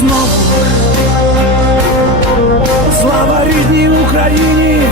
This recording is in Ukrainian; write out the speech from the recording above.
Знову. Слава рідній Україні,